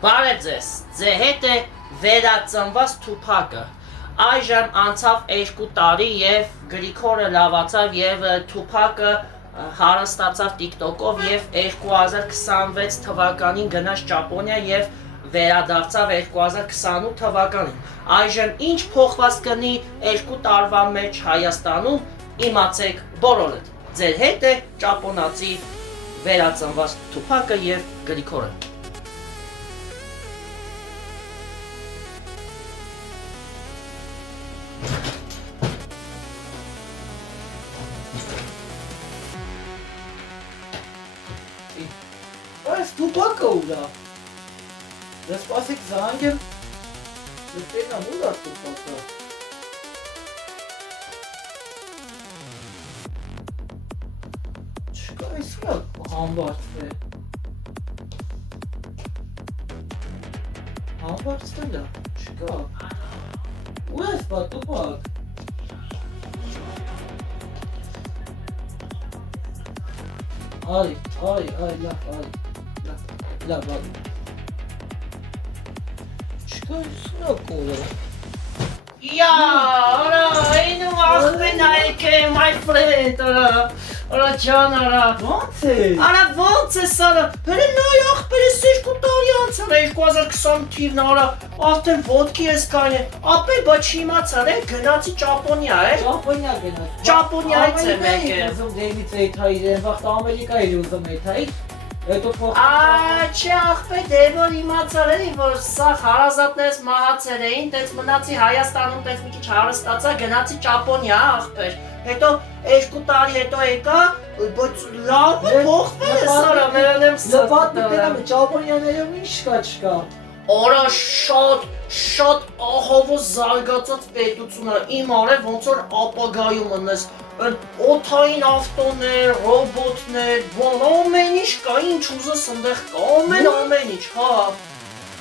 Բարև ձեզ, ձեր հետ է վերածնված Թուփակը։ Այժմ անցավ 2 տարի եւ Գրիգորը լավացավ եւ Թուփակը հարստացավ TikTok-ով եւ 2026 թվականին գնաց Ճապոնիա եւ վերադարձավ 2028 թվականին։ Այժմ ինչ փոխված կնի 2 տարվա մեջ Հայաստանում, իմացեք բոլորդ։ Ձեր հետ է ճապոնացի վերածնված Թուփակը եւ Գրիգորը։ Այս Թուփակը ուրա։ Դա սպասեք զանգեմ։ Դեռ ուրա Թուփակը։ Չկա այս ուրա համբարձել։ Համբարձել է, չկա։ Ու ես բա Թուփակ։ Այ, լավ, չկա սուրա կորը։ Յա, արա, այնու ախպեն այք է, my friend, արա ջան, արա։ Ոնց է։ Արա ոնց է սարը, հրե նոյ ախպեր ես 2 տարի անցավ է, 2020 թիվն արա, արդեն ոտքի ես կայն է, ապե բա չիմացար է, գնացի Ճապոնիա է։ Ճապոնիա գնաց։ Ճապոնիայից է մեկ է։ Ուզում դեպից է թայի, վաղտ Ամերիկայի ուզում է թայի։ Հետո փոխ։ Չէ ախպեր, դե որ իմացար էի, որ սա հարազատներս մահացել էին, տենց մնացի Հայաստանում, տենց մի քիչ հարստացա, գնացի Ճապոնիա ախպեր, հետո 2 տարի հետո եկա, բայց լավ է փոխվել է սարա, մերան եմ Լպատներում Ճապոնիաներում ինչ չկա։ Արա շատ ահավոր զարգացած պետություն է, իմ արև ոնց որ ապագայում ունես, օդային ավտոներ, ռոբոտներ, ամեն ինչ կա, ինչ ուզես ընդեղ կա, ամեն ինչ, հա։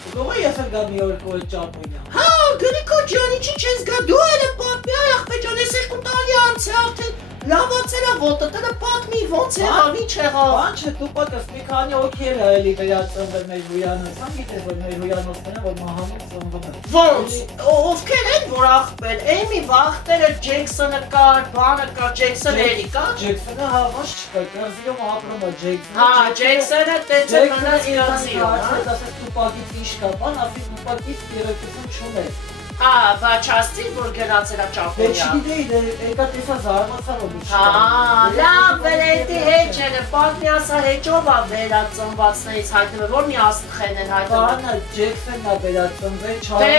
Գողը ես էլ գա մի օր կորը Ճապոնիա։ Հա, Գրիգոր ջան, ինչի չես գա, դու էլ է պատմի, ախպեր ջան, ես 2 տարի անց է արդեն լավացել է ոտը, տնը պատմի, ոնց եղավ, ինչ եղավ։ Բան չէ, Թուփակը մի քանի օքեր է էլի վերածնվել մեր հյուրանոցը, գիտես որ մեր հյուրանոցները որ մահանից ծնվում են։ Ոնց, ովքեր են որ ախպեր, Էմի Վախտերը, Ջեքսոնը կար, բանը կար, Ջեքսոնը էլի կար։ Ջեքսոնը հա ոչ չկա, Կղզիում ապրում է Ջեքսոնը։ Հա, Ջեքսոնը տեցը մնաց Կղզիում, հա։ Ասես Թուփակից ինչ կա, բան, ասի Թուփակից երեքություն չուներ։ Հա, բա չասցի որ գնացել է Դե Ճապոնիա։ չգիտեի, եկա տեսա զարմացա որ ինչ կա։ Հա, լավ, վերեդի հեչ են, պատմի ասա հեչով է վերածնվածներից հայտնվել, որ մի աստխեն են հայտնվել։ Բանը Ջեքսոնն է վերածնվել, Դե,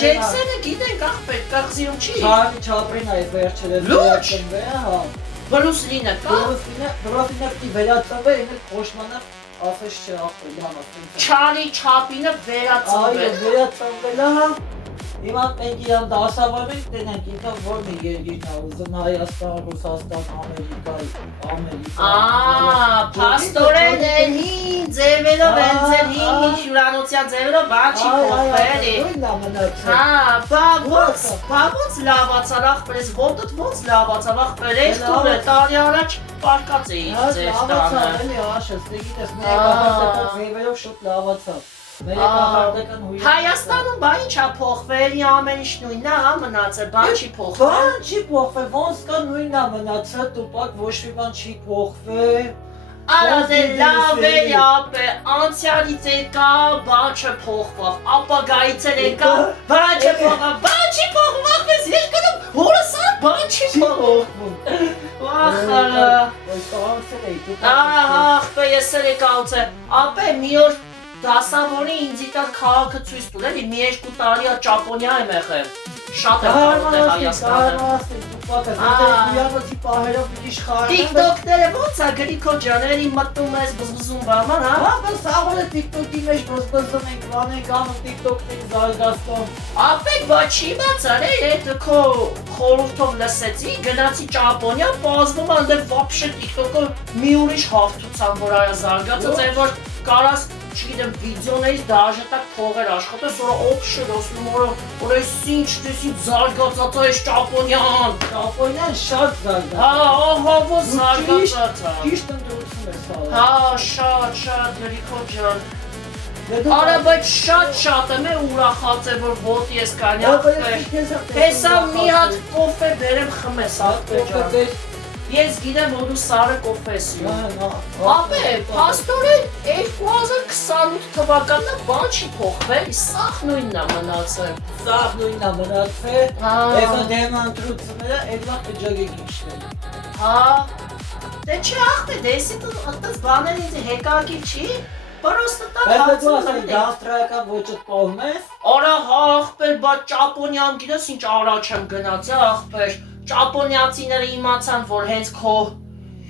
Ջեքսոնը գիտենք ախպեր, Կղզիում չի։ Չարլի Չապլինը է վերջերս վերածնվել, հա։ Բրուսլինը կա։ Բրոսինը վերածնվել, ինքը փոշմանը ասես չէ ախպեր, լավ ասեմ։ Չարլի Չապլինը վերածնվել։ Այո, վերածնվել է, հա։ Հիմա մենք իրան դասավանդենք, տենենք ինքը որ մի երկիրն է ուզում Հայաստան, Ռուսաստան, Ամերիկա։ Փաստորեն են հին ձևերով են ձեր հին հյուրանոցյան ձևերով բան չի փոխվել էլի։ Հա, բա ոնց լավացար ախպեր, ես ոտդ ոնց լավացավ ախպեր, 2 տարի առաջ պարկած էի ձեր տանը։ Լավացավ էլի աշես, դե գիտես մեր կախարդական ձևերով շուտ լավացավ։ Մեր կախարդական հույը։ Հայաստանում բա ինչ է փոխվել, ամեն ինչ նույնն է, հա մնացել, բան չի փոխվել։ Բան չի փոխվել, ոնց կա նույնն է մնացել, Թուփակ ոչ մի բան չի փոխվել։ Արա դե լավ է ապե, անցյալից եկա, բան չփոխվավ, ապագայից էլ եկա, բան չփոխվավ, բան չի փոխվավ, ես երկնում, հորս է, բան չի փոխվում։ Վախարա։ Այս տղամսել էի, Ախպե ես էլ եկա ուծե, ապե մի օր դասավորի ինձ իտար քաղաքը ցույց տուր, էլի մի 2 տարի է Ճապոնիա եմ եղել, շատ եմ կարոտել Հայաստանը։ Հյուրանոցի պահերով մի քիչ խարան։ TikTok-ները ոնց է Գրիգոր ջան, էլի մտնում ես բզբզում բաման, հա։ Հա, բայց աղորը TikTok-ի մեջ բզբզում ենք, բանենք անում TikTok-ին զարգացնում։ Ապեք բա չի բացար է, այդ քո խորհուրդով լսեցի, գնացի Ճապոնիա, պարզվում է այնտեղ вообще TikTok-ը մի ուրիշ հաղթության որ այա զարգացած է, որ կարաս չգիտեմ վիդեոներից դաժե տակ փողեր աշխատես, որ օփշն ասում որ այս ինչ զարգացած է Ճապոնիան։ Ճապոնիան շատ զարգացած։ Հա, ահա որ զարգացած է։ Ճիշտ ընդդրություն է սա։ Հա, շատ Գրիգոր ջան։ Արա բայց շատ եմ ուրախած եմ որ ոտ ես կանյա Հեսա մի հատ կոֆե բերեմ խմես աղբեջան Ես գիտեմ որ դու սարը կոֆես Ապե, պաստորեն 2028 թվականը բան չի փոխվել, սաղ նույնն է մնացել Սաղ նույնն է մնացել, եղա դեմ ընտրությունները, այդ վաղ պջագի գիշտել Հա, դե չի աղբե, դեսի տուս բաներ ինձ հեկագի չի Պրոստը տակ հացում են դավտրայական ոճըտ պողմ ես Արա հա աղբեր, բա ճապոնյան գիտես ինչ առաջ եմ գնաց աղբեր Ճապոնիացիները իմացան, որ հենց քո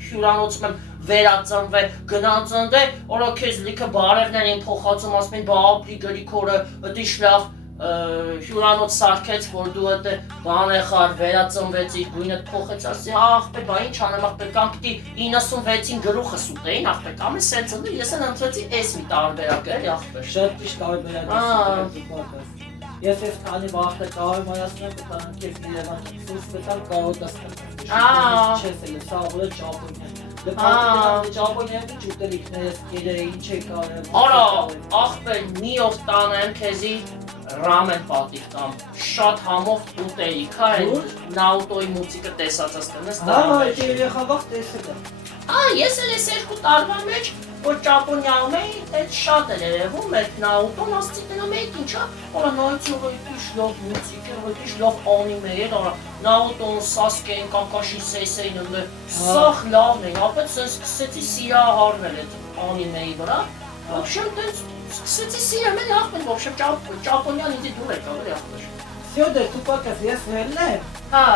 հյուրանոցում եմ վերածնվել, գնացնվել, օրա քեզ լիքը բարևներ են փոխածում, ասում են, բա ապրի գրիքորը, դիշ լավ հյուրանոց սարքեց, որ դու այդ բան եղար, վերածնվեցիր, գույնդ փոխեց, ասի, աղբեր, բա ինչ անեմ աղբեր, կամ պիտի 96-ին գլուխս ուտեին, աղբեր, կամ է սենց ընդրի, ես են ընտրեցի էս մի տարբերակ էլի աղբեր։ Շատ ճիշտ տարբերակ Ես ես քանի վաղտը կարմայացնում եմ, կտանեմ քեզ Երևան ցույց տալ կարող ես չես էլ սա որը Ճապոնիա Դեպի Ճապոնիայի ճուտելիքները սկերը ինչ է կարել Արա աղբեր մի օր տանեմ քեզի ռամեն պատիվ կամ շատ համով ուտելիք է նաուտոյի մուզիկը տեսածած կնես Հա երեխա վաղ տեսել եմ Ես էլ ես 2 տարվա մեջ որ Ճապոնիայում էի, այդ շատ էր երևում, այդ նաուտոն ասցի գնում էի ինչա, օրա նայեցի որ դիշ լավ մուզիկ է, որ դիշ լավ անիմե է, օրա նաուտոն, Սասկեն, Կակաշի Սեյսեին ընդ սախ լավն է, ապա ցենց սկսեցի սիրահարվել այդ անիմեի վրա, ոբշեմ դες սկսեցի սիրել ախպեր, ոբշեմ Ճապոնիան ինձ դուր եկավ էլի ախպեր։ Всё, դե Տուպակս ես վերն եմ։ Հա։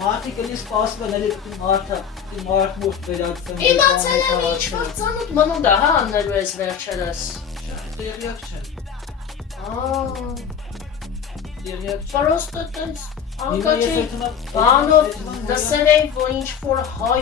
Մարդիկը սպասում են էլի մարդը վերածեմ։ Իմացել եմ ինչ որ ծանոթ մնում դա, հա, անելու ես վերջերս։ Դերյակ չեմ։ Դերյակ չեմ։ Պրոստը տենց անկաչի բանով լսել էի, որ ինչ որ հայ